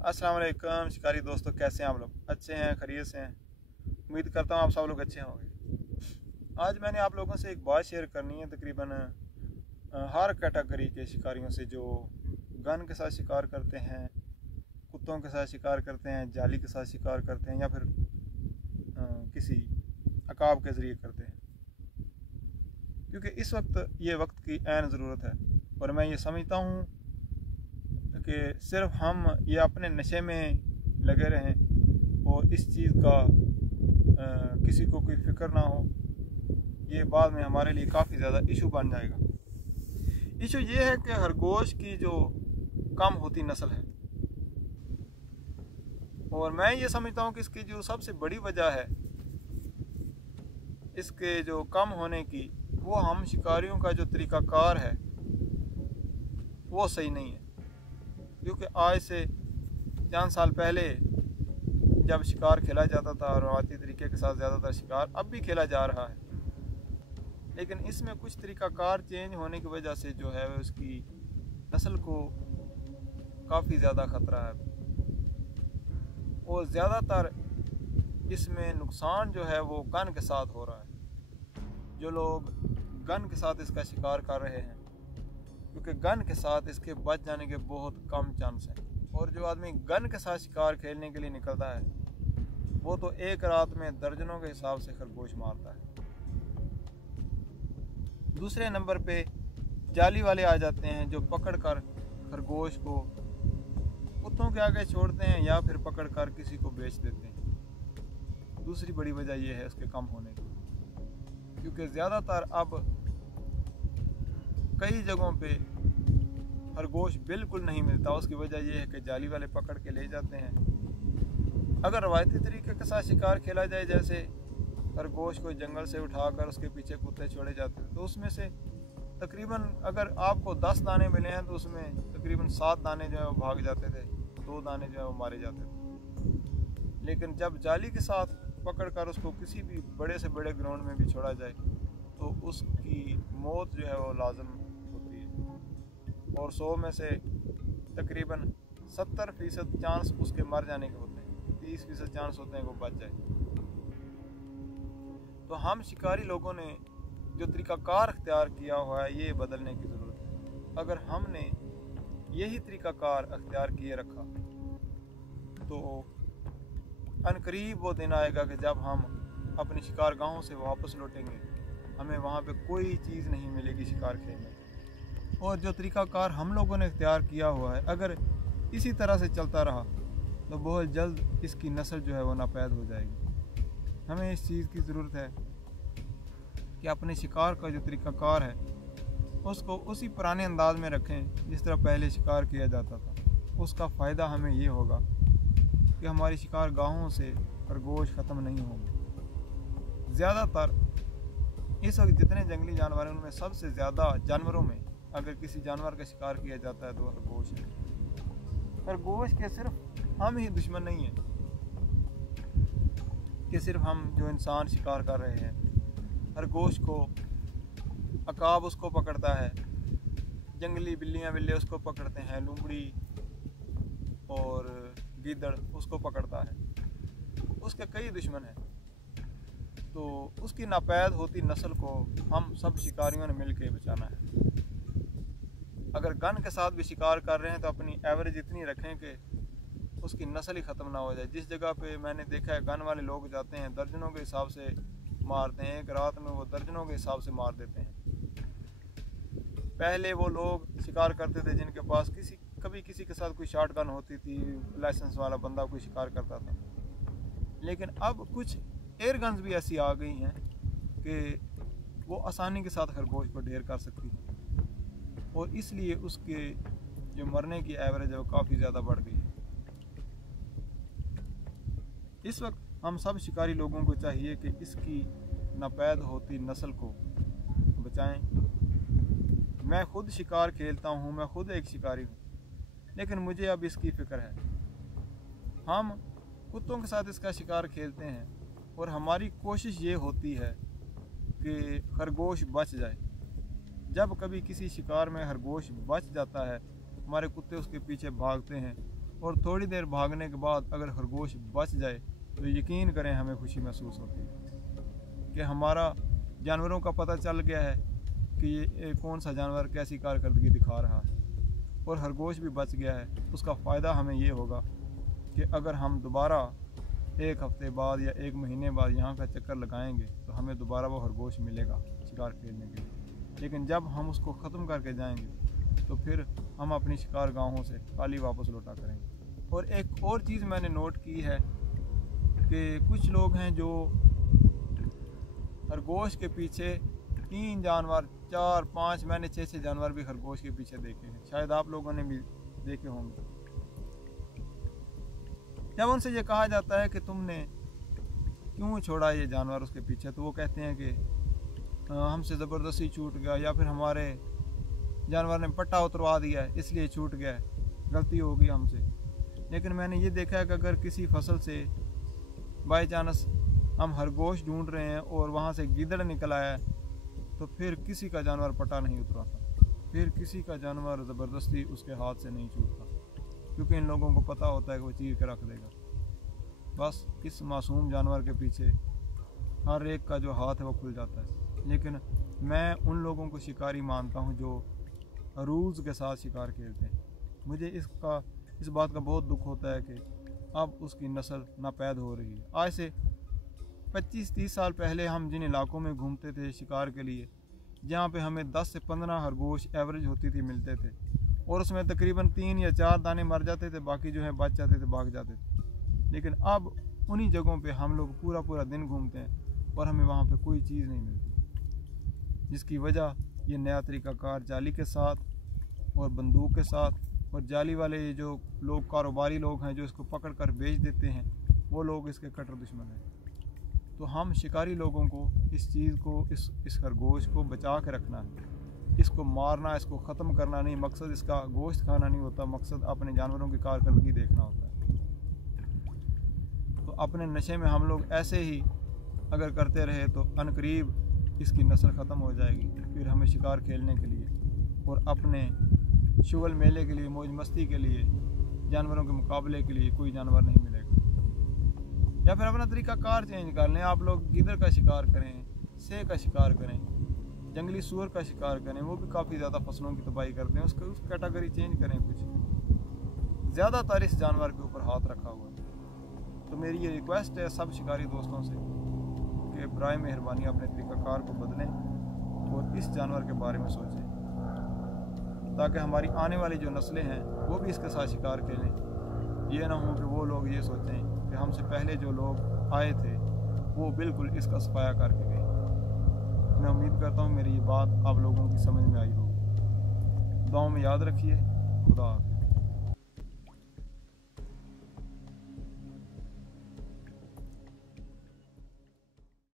अस्सलाम वालेकुम शिकारी दोस्तों, कैसे हैं आप लोग? अच्छे हैं, खैरियत से हैं। उम्मीद करता हूँ आप सब लोग अच्छे होंगे। आज मैंने आप लोगों से एक बात शेयर करनी है। तकरीबन हर कैटेगरी के शिकारियों से, जो गन के साथ शिकार करते हैं, कुत्तों के साथ शिकार करते हैं, जाली के साथ शिकार करते हैं, या फिर किसी अकाब के ज़रिए करते हैं। क्योंकि इस वक्त ये वक्त की ऐन ज़रूरत है, और मैं ये समझता हूँ कि सिर्फ हम ये अपने नशे में लगे रहें और इस चीज़ का किसी को कोई फ़िक्र ना हो, ये बाद में हमारे लिए काफ़ी ज़्यादा इशू बन जाएगा। इशू ये है कि खरगोश की जो कम होती नस्ल है, और मैं ये समझता हूँ कि इसकी जो सबसे बड़ी वजह है इसके जो कम होने की, वो हम शिकारियों का जो तरीक़ाकार है वो सही नहीं है। क्योंकि आज से चंद साल पहले जब शिकार खेला जाता था, रवायती तरीके के साथ ज़्यादातर शिकार अब भी खेला जा रहा है, लेकिन इसमें कुछ तरीक़ाकार चेंज होने की वजह से जो है उसकी नस्ल को काफ़ी ज़्यादा ख़तरा है, और ज़्यादातर इसमें नुकसान जो है वो गन के साथ हो रहा है। जो लोग गन के साथ इसका शिकार कर रहे हैं, क्योंकि गन के साथ इसके बच जाने के बहुत कम चांस हैं, और जो आदमी गन के साथ शिकार खेलने के लिए निकलता है वो तो एक रात में दर्जनों के हिसाब से खरगोश मारता है। दूसरे नंबर पे जाली वाले आ जाते हैं, जो पकड़कर खरगोश को कुत्तों के आगे छोड़ते हैं या फिर पकड़कर किसी को बेच देते हैं। दूसरी बड़ी वजह यह है उसके कम होने की, क्योंकि ज़्यादातर अब कई जगहों पे खरगोश बिल्कुल नहीं मिलता। उसकी वजह यह है कि जाली वाले पकड़ के ले जाते हैं। अगर रवायती तरीके के साथ शिकार खेला जाए, जैसे खरगोश को जंगल से उठाकर उसके पीछे कुत्ते छोड़े जाते हैं, तो उसमें से तकरीबन अगर आपको 10 दाने मिले हैं तो उसमें तकरीबन 7 दाने जो है वो भाग जाते थे, 2 दाने जो है वो मारे जाते थे। लेकिन जब जाली के साथ पकड़कर उसको किसी भी बड़े से बड़े ग्राउंड में भी छोड़ा जाए तो उसकी मौत जो है वो लाजम होती है, और 100 में से तकरीबन 70% चांस उसके मर जाने के होते हैं, 30% चांस होते हैं वो बच जाए। तो हम शिकारी लोगों ने जो तरीक़ाकार अख्तियार किया हुआ है ये बदलने की ज़रूरत है। अगर हमने यही तरीक़ाकार अख्तियार किए रखा तो अनकरीब वो दिन आएगा कि जब हम अपनी शिकारगाहों से वापस लौटेंगे, हमें वहाँ पे कोई चीज़ नहीं मिलेगी शिकार खेलने की। और जो तरीक़ाकार हम लोगों ने इख्तियार किया हुआ है, अगर इसी तरह से चलता रहा तो बहुत जल्द इसकी नस्ल जो है वो नापैद हो जाएगी। हमें इस चीज़ की ज़रूरत है कि अपने शिकार का जो तरीक़ाकार है उसको उसी पुराने अंदाज में रखें जिस तरह पहले शिकार किया जाता था। उसका फ़ायदा हमें ये होगा कि हमारी शिकार गाहों से खरगोश ख़त्म नहीं होंगे। ज़्यादातर इस वक्त जितने जंगली जानवर हैं उनमें सबसे ज़्यादा जानवरों में अगर किसी जानवर का शिकार किया जाता है तो खरगोश है। खरगोश के सिर्फ हम ही दुश्मन नहीं हैं कि सिर्फ हम जो इंसान शिकार कर रहे हैं। खरगोश को अकाब उसको पकड़ता है, जंगली बिल्लियाँ बिल्ले उसको पकड़ते हैं, लूमड़ी और गीदड़ उसको पकड़ता है। उसके कई दुश्मन हैं, तो उसकी नापैद होती नस्ल को हम सब शिकारियों ने मिल के बचाना है। अगर गन के साथ भी शिकार कर रहे हैं तो अपनी एवरेज इतनी रखें कि उसकी नस्ल ही ख़त्म ना हो जाए। जिस जगह पे मैंने देखा है गन वाले लोग जाते हैं, दर्जनों के हिसाब से मारते हैं, एक रात में वो दर्जनों के हिसाब से मार देते हैं। पहले वो लोग शिकार करते थे जिनके पास कभी किसी के साथ कोई शॉट गन होती थी, लाइसेंस वाला बंदा कोई शिकार करता था। लेकिन अब कुछ एयर गन्स भी ऐसी आ गई हैं कि वो आसानी के साथ खरगोश को ढेर कर सकती हैं, और इसलिए उसके जो मरने की एवरेज है वो काफ़ी ज़्यादा बढ़ गई है। इस वक्त हम सब शिकारी लोगों को चाहिए कि इसकी नापैद होती नस्ल को बचाएं। मैं खुद शिकार खेलता हूँ, मैं खुद एक शिकारी हूँ, लेकिन मुझे अब इसकी फ़िक्र है। हम कुत्तों के साथ इसका शिकार खेलते हैं और हमारी कोशिश ये होती है कि खरगोश बच जाए। जब कभी किसी शिकार में खरगोश बच जाता है, हमारे कुत्ते उसके पीछे भागते हैं اور تھوڑی دیر بھاگنے کے بعد اگر خرگوش بچ جائے تو یقین کریں ہمیں خوشی محسوس ہوتی ہے کہ ہمارا جانوروں کا پتہ چل گیا ہے کہ یہ کون سا جانور کیسی کارکردگی دکھا رہا ہے، اور خرگوش بھی بچ گیا ہے۔ اس کا فائدہ ہمیں یہ ہوگا کہ اگر ہم دوبارہ ایک ہفتے بعد یا ایک مہینے بعد یہاں کا چکر لگائیں گے تو ہمیں دوبارہ وہ خرگوش ملے گا شکار کھیلنے کے لیے، لیکن جب ہم اس کو ختم کر کے جائیں گے تو پھر ہم اپنی شکار گاہوں سے خالی واپس لوٹا کریں گے۔ اور ایک اور چیز میں نے نوٹ کی ہے کہ کچھ لوگ ہیں جو خرگوش کے پیچھے 3 جانور 4 5 میں نے 6 جانور بھی خرگوش کے پیچھے دیکھے ہیں، شاید آپ لوگوں نے بھی دیکھے ہوں گے۔ جب ان سے یہ کہا جاتا ہے کہ تم نے کیوں چھوڑا یہ جانور اس کے پیچھے، تو وہ کہتے ہیں کہ ہم سے زبردستی چھوٹ گیا، یا پھر ہمارے جانور نے پٹا اتروا دیا ہے اس لیے چھوٹ گیا ہے، غلطی ہو گئی ہم سے۔ لیکن میں نے یہ دیکھا ہے کہ اگر کسی فصل سے بائی چانس ہم خرگوش ڈھونڈ رہے ہیں اور وہاں سے گیدڑ نکل آیا ہے تو پھر کسی کا جانور پٹا نہیں اتراتا، پھر کسی کا جانور زبردستی اس کے ہاتھ سے نہیں چھوٹتا، کیونکہ ان لوگوں کو پتہ ہوتا ہے کہ وہ چیر کے رکھ دے گا۔ بس اس معصوم جانور کے پیچھے ہر ایک کا جو ہاتھ ہے وہ کھل جاتا ہے۔ لیکن میں ان لوگوں کو شکاری مانتا ہوں جو روز کے ساتھ شکار کھیلتے ہیں۔ مجھے اس بات کا بہت دکھ ہوتا ہے کہ اب اس کی نسل ناپید ہو رہی ہے۔ آج سے 25-30 سال پہلے ہم جن علاقوں میں گھومتے تھے شکار کے لیے، جہاں پہ ہمیں 10 سے 15 خرگوش ایوریج ہوتی تھی ملتے تھے، اور اس میں تقریباً 3 یا 4 دانے مر جاتے تھے، باقی جو ہے بچ جاتے تھے، بھاگ جاتے تھے۔ لیکن اب انہی جگہوں پہ ہم لوگ پورا دن گھومتے ہیں اور ہمیں وہاں پہ کوئی چیز نہیں ملتی، جس کی وجہ یہ نیا طریقہ کار جالی کے ساتھ اور بندوق کے ساتھ، اور جالی والے جو لوگ کاروباری لوگ ہیں جو اس کو پکڑ کر بیچ دیتے ہیں، وہ لوگ اس کے کٹر دشمن ہیں۔ تو ہم شکاری لوگوں کو اس چیز کو اس خرگوش کو بچا کے رکھنا ہے، اس کو مارنا، اس کو ختم کرنا نہیں، مقصد اس کا گوشت کھانا نہیں ہوتا، مقصد اپنے جانوروں کی کارکردگی دیکھنا ہوتا ہے۔ تو اپنے نشے میں ہم لوگ ایسے ہی اگر کرتے رہے تو عنقریب اس کی نسل ختم ہو جائے گی، پھر ہمیں شکار کھیلنے کے لیے اور اپنے شغل میلے کے لیے، موج مستی کے لیے، جانوروں کے مقابلے کے لیے کوئی جانور نہیں ملے گا۔ یا پھر اپنا طریقہ کار چینج کر لیں، آپ لوگ گیدڑ کا شکار کریں، سے کا شکار کریں، جنگلی سور کا شکار کریں، وہ بھی کافی زیادہ فصلوں کی تباہی کرتے ہیں، اس کیٹیگری چینج کریں، کچھ زیادہ تر اس جانور کے اوپر ہاتھ رکھا ہوا ہے۔ تو میری یہ ریکویسٹ ہے سب شکاری دوستوں سے کہ برائے مہربانی اپنے طریقہ کار کو بدلیں اور اس جانور کے بارے میں سوچیں، تاکہ ہماری آنے والی جو نسلیں ہیں وہ بھی اس کے ساتھ شکار کھیلیں۔ یہ نہ ہو کہ وہ لوگ یہ سوچیں کہ ہم سے پہلے جو لوگ آئے تھے وہ بالکل اس کا صفایا کر کے گئے۔ میں امید کرتا ہوں میری یہ بات آپ لوگوں کی سمجھ میں آئی ہوگی۔ دعاؤں میں یاد رکھیے۔ خدا حافظ۔